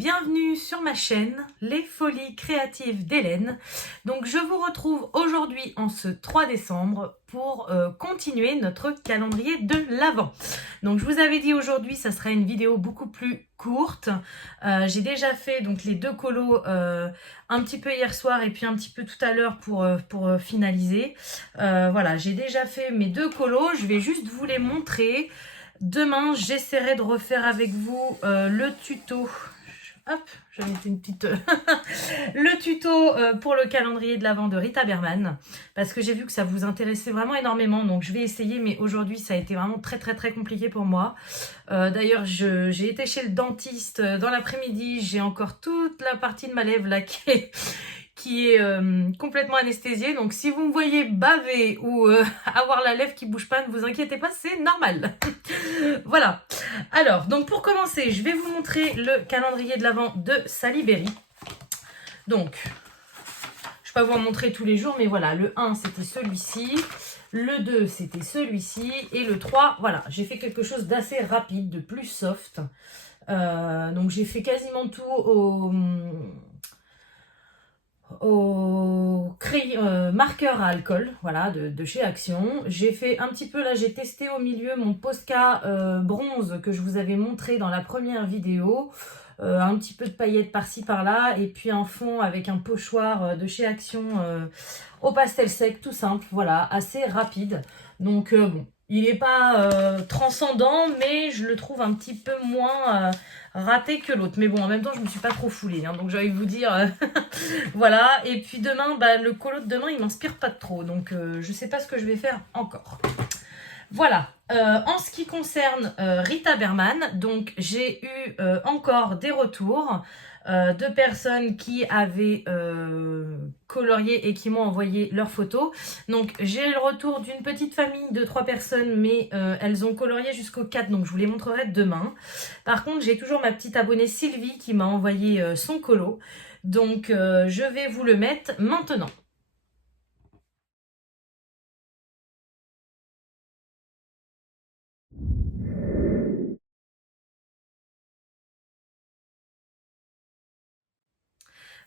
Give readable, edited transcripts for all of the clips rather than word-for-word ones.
bienvenue sur ma chaîne Les Folies Créatives d'Hélène. Donc je vous retrouve aujourd'hui en ce 3 décembre pour continuer notre calendrier de l'Avent. Donc je vous avais dit aujourd'hui ça sera une vidéo beaucoup plus courte. J'ai déjà fait donc les deux colos un petit peu hier soir et puis un petit peu tout à l'heure pour finaliser. Voilà, j'ai déjà fait mes deux colos, je vais juste vous les montrer. Demain, j'essaierai de refaire avec vous le tuto. Hop, j'avais fait une petite... le tuto pour le calendrier de l'Avent de Rita Berman. Parce que j'ai vu que ça vous intéressait vraiment énormément. Donc, je vais essayer. Mais aujourd'hui, ça a été vraiment très compliqué pour moi. D'ailleurs, j'ai été chez le dentiste dans l'après-midi. J'ai encore toute la partie de ma lèvre là qui est complètement anesthésiée. Donc si vous me voyez baver ou avoir la lèvre qui bouge pas, ne vous inquiétez pas, c'est normal. Voilà. Alors, donc pour commencer, je vais vous montrer le calendrier de l'Avent de Sally Berry. Donc, je ne vais pas vous en montrer tous les jours, mais voilà, le 1 c'était celui-ci, le 2 c'était celui-ci, et le 3, voilà, j'ai fait quelque chose d'assez rapide, de plus soft. Donc j'ai fait quasiment tout au marqueur à alcool, voilà, de chez Action. J'ai fait un petit peu, là j'ai testé au milieu mon Posca bronze que je vous avais montré dans la première vidéo. Un petit peu de paillettes par-ci par-là et puis un fond avec un pochoir de chez Action au pastel sec, tout simple, voilà, assez rapide. Donc bon, il n'est pas transcendant, mais je le trouve un petit peu moins raté que l'autre. Mais bon, en même temps, je me suis pas trop foulée, hein, donc j'ai envie de vous dire, voilà. Et puis demain, bah, le colo de demain, il m'inspire pas trop, donc je sais pas ce que je vais faire encore. Voilà, en ce qui concerne Rita Berman, donc j'ai eu encore des retours de personnes qui avaient colorié et qui m'ont envoyé leurs photos. Donc j'ai eu le retour d'une petite famille de 3 personnes, mais elles ont colorié jusqu'au 4, donc je vous les montrerai demain. Par contre, j'ai toujours ma petite abonnée Sylvie qui m'a envoyé son colo, donc je vais vous le mettre maintenant.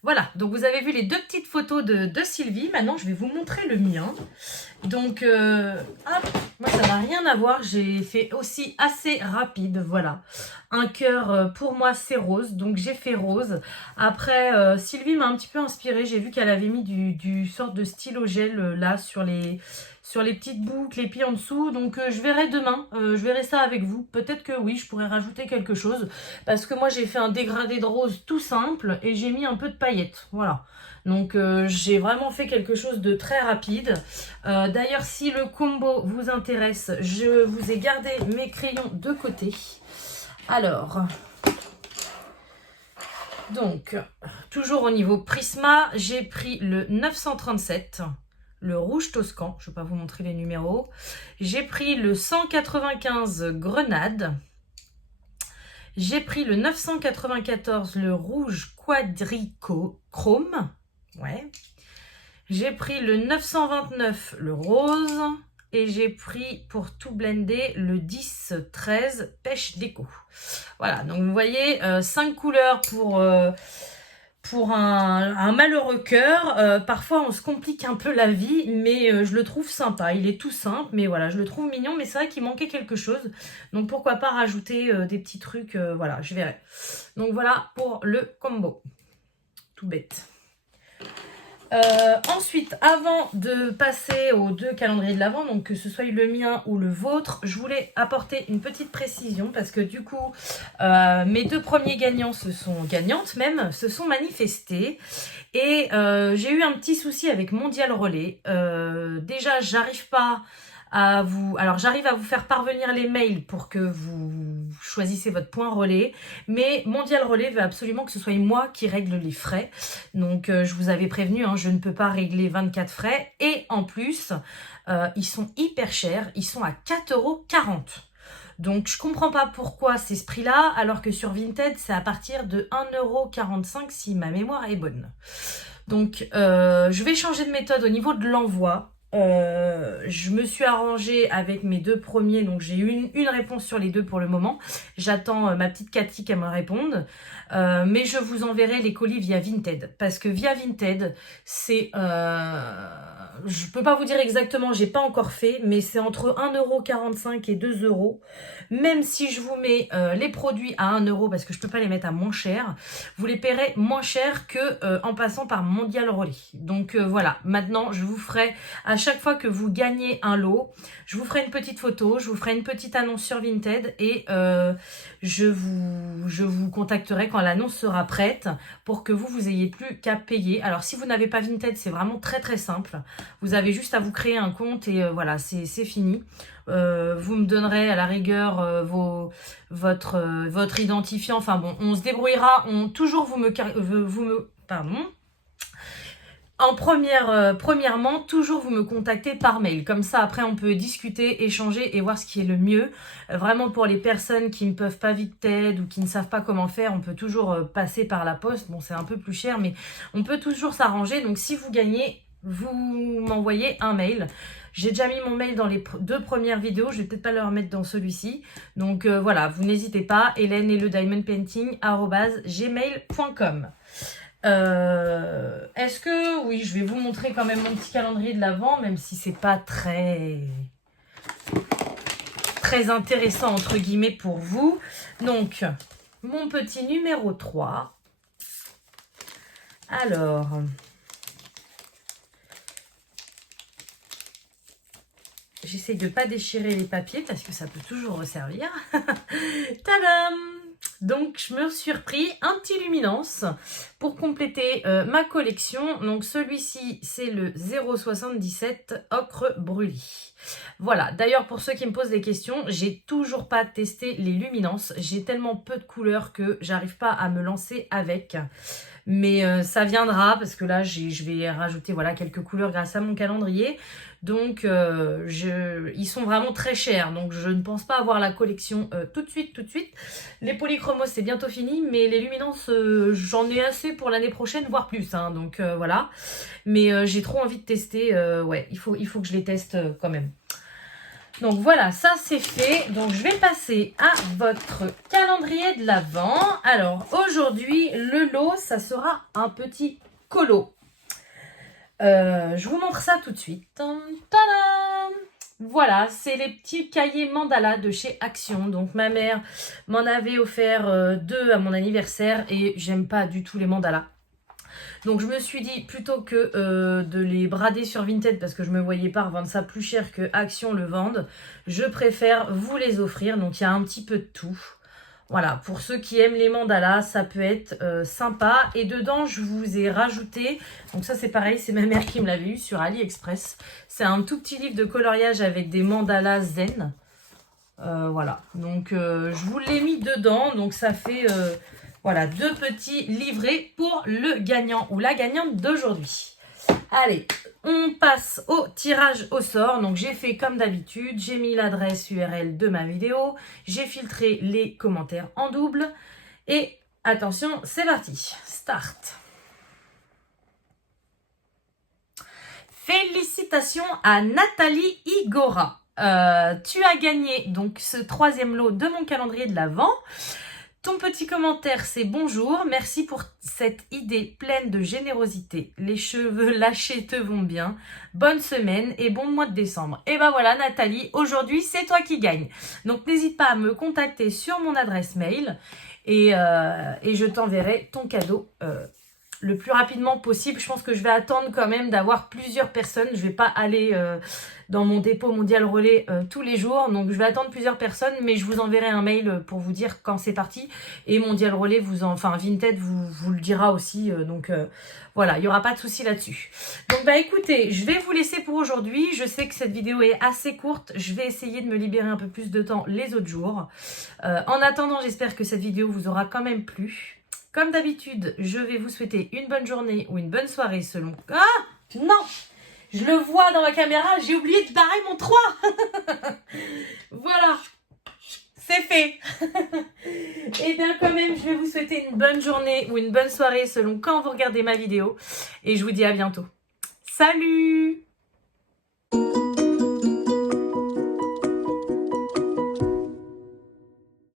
Voilà, donc vous avez vu les deux petites photos de Sylvie. Maintenant, je vais vous montrer le mien. Donc, hop, moi, ça n'a rien à voir. J'ai fait aussi assez rapide, voilà. Un cœur, pour moi, c'est rose. Donc, j'ai fait rose. Après, Sylvie m'a un petit peu inspirée. J'ai vu qu'elle avait mis du sorte de stylo gel, là, sur les petites boucles et puis en dessous. Donc, je verrai demain. Je verrai ça avec vous. Peut-être que oui, je pourrais rajouter quelque chose. Parce que moi, j'ai fait un dégradé de rose tout simple et j'ai mis un peu de paillettes. Voilà. Donc j'ai vraiment fait quelque chose de très rapide. D'ailleurs, si le combo vous intéresse, je vous ai gardé mes crayons de côté. Alors, donc, toujours au niveau Prisma, j'ai pris le 937, le rouge Toscan. Je ne vais pas vous montrer les numéros. J'ai pris le 195 Grenade. J'ai pris le 994, le rouge quadrichrome. Ouais. J'ai pris le 929, le rose. Et j'ai pris, pour tout blender, le 1013 pêche déco. Voilà, donc vous voyez, 5 couleurs pour un malheureux cœur. Parfois, on se complique un peu la vie, mais je le trouve sympa. Il est tout simple, mais voilà, je le trouve mignon. Mais c'est vrai qu'il manquait quelque chose. Donc, pourquoi pas rajouter des petits trucs. Voilà, je verrai. Donc, voilà pour le combo. Tout bête. Ensuite, avant de passer aux deux calendriers de l'Avent, donc que ce soit le mien ou le vôtre, je voulais apporter une petite précision parce que du coup, mes deux premiers gagnants se sont manifestés et j'ai eu un petit souci avec Mondial Relais. Déjà, j'arrive pas à vous... Alors, j'arrive à vous faire parvenir les mails pour que vous choisissez votre point relais. Mais Mondial Relais veut absolument que ce soit moi qui règle les frais. Donc, je vous avais prévenu, hein, je ne peux pas régler 24 frais. Et en plus, ils sont hyper chers. Ils sont à 4,40 €. Donc, je comprends pas pourquoi c'est ce prix-là, alors que sur Vinted, c'est à partir de 1,45 € si ma mémoire est bonne. Donc, je vais changer de méthode au niveau de l'envoi. Je me suis arrangée avec mes 2 premiers, donc j'ai eu une réponse sur les 2 pour le moment. J'attends ma petite Cathy qu'elle me réponde. Mais je vous enverrai les colis via Vinted. Parce que via Vinted, c'est... je peux pas vous dire exactement, j'ai pas encore fait, mais c'est entre 1,45 € et 2 €. Même si je vous mets les produits à 1 € parce que je peux pas les mettre à moins cher, vous les paierez moins cher que en passant par Mondial Relais. Donc voilà, maintenant je vous ferai, à chaque fois que vous gagnez un lot, je vous ferai une petite photo, je vous ferai une petite annonce sur Vinted et je vous contacterai quand l'annonce sera prête pour que vous ayez plus qu'à payer. Alors si vous n'avez pas Vinted, c'est vraiment très très simple. Vous avez juste à vous créer un compte et voilà, c'est fini. Vous me donnerez à la rigueur votre identifiant. Enfin bon, on se débrouillera. Toujours vous me pardon. Premièrement, toujours vous me contactez par mail. Comme ça, après, on peut discuter, échanger et voir ce qui est le mieux. Vraiment, pour les personnes qui ne peuvent pas Vinted ou qui ne savent pas comment faire, on peut toujours passer par la poste. Bon, c'est un peu plus cher, mais on peut toujours s'arranger. Donc, si vous gagnez, vous m'envoyez un mail. J'ai déjà mis mon mail dans les 2 premières vidéos. Je vais peut-être pas le remettre dans celui-ci. Donc, voilà, vous n'hésitez pas. Hélène et le Diamond Painting @gmail.com. Est-ce que... Oui, je vais vous montrer quand même mon petit calendrier de l'Avent, même si c'est pas très intéressant, entre guillemets, pour vous. Donc, mon petit numéro 3. Alors... J'essaye de ne pas déchirer les papiers parce que ça peut toujours resservir. Tadam! Donc, je me suis repris un petit Luminance pour compléter ma collection. Donc, celui-ci, c'est le 0,77 ocre brûlé. Voilà. D'ailleurs, pour ceux qui me posent des questions, j'ai toujours pas testé les Luminance. J'ai tellement peu de couleurs que j'arrive pas à me lancer avec. Mais ça viendra parce que là, je vais rajouter voilà, quelques couleurs grâce à mon calendrier. Donc, ils sont vraiment très chers. Donc, je ne pense pas avoir la collection tout de suite. Les polychromos, c'est bientôt fini. Mais les luminances, j'en ai assez pour l'année prochaine, voire plus. Hein, donc, voilà. Mais j'ai trop envie de tester. Ouais, il faut que je les teste quand même. Donc voilà, ça c'est fait. Donc je vais passer à votre calendrier de l'Avent. Alors aujourd'hui, le lot, ça sera un petit colo. Je vous montre ça tout de suite. Tadam! Voilà, c'est les petits cahiers mandala de chez Action. Donc ma mère m'en avait offert 2 à mon anniversaire et j'aime pas du tout les mandalas. Donc je me suis dit, plutôt que de les brader sur Vinted, parce que je me voyais pas revendre ça plus cher que Action le vende, je préfère vous les offrir. Donc il y a un petit peu de tout. Voilà, pour ceux qui aiment les mandalas, ça peut être sympa. Et dedans, je vous ai rajouté, donc ça c'est pareil, c'est ma mère qui me l'avait eu sur AliExpress. C'est un tout petit livre de coloriage avec des mandalas zen. Voilà, donc je vous l'ai mis dedans, donc ça fait... voilà, 2 petits livrets pour le gagnant ou la gagnante d'aujourd'hui. Allez, on passe au tirage au sort. Donc, j'ai fait comme d'habitude. J'ai mis l'adresse URL de ma vidéo. J'ai filtré les commentaires en double. Et attention, c'est parti. Start. Félicitations à Nathalie Igora. Tu as gagné donc ce 3e lot de mon calendrier de l'Avent. Ton petit commentaire, c'est « Bonjour, merci pour cette idée pleine de générosité. Les cheveux lâchés te vont bien. Bonne semaine et bon mois de décembre. » Et ben voilà Nathalie, aujourd'hui c'est toi qui gagne. Donc n'hésite pas à me contacter sur mon adresse mail et je t'enverrai ton cadeau le plus rapidement possible. Je pense que je vais attendre quand même d'avoir plusieurs personnes. Je ne vais pas aller dans mon dépôt Mondial Relais tous les jours. Donc je vais attendre plusieurs personnes, mais je vous enverrai un mail pour vous dire quand c'est parti. Et Mondial Relais, Vinted vous le dira aussi. Donc voilà, il n'y aura pas de souci là-dessus. Donc bah écoutez, je vais vous laisser pour aujourd'hui. Je sais que cette vidéo est assez courte. Je vais essayer de me libérer un peu plus de temps les autres jours. En attendant, j'espère que cette vidéo vous aura quand même plu. Comme d'habitude, je vais vous souhaiter une bonne journée ou une bonne soirée selon... Ah non, je le vois dans la caméra, j'ai oublié de barrer mon 3. Voilà, c'est fait. Et bien quand même, je vais vous souhaiter une bonne journée ou une bonne soirée selon quand vous regardez ma vidéo. Et je vous dis à bientôt. Salut! Ciao.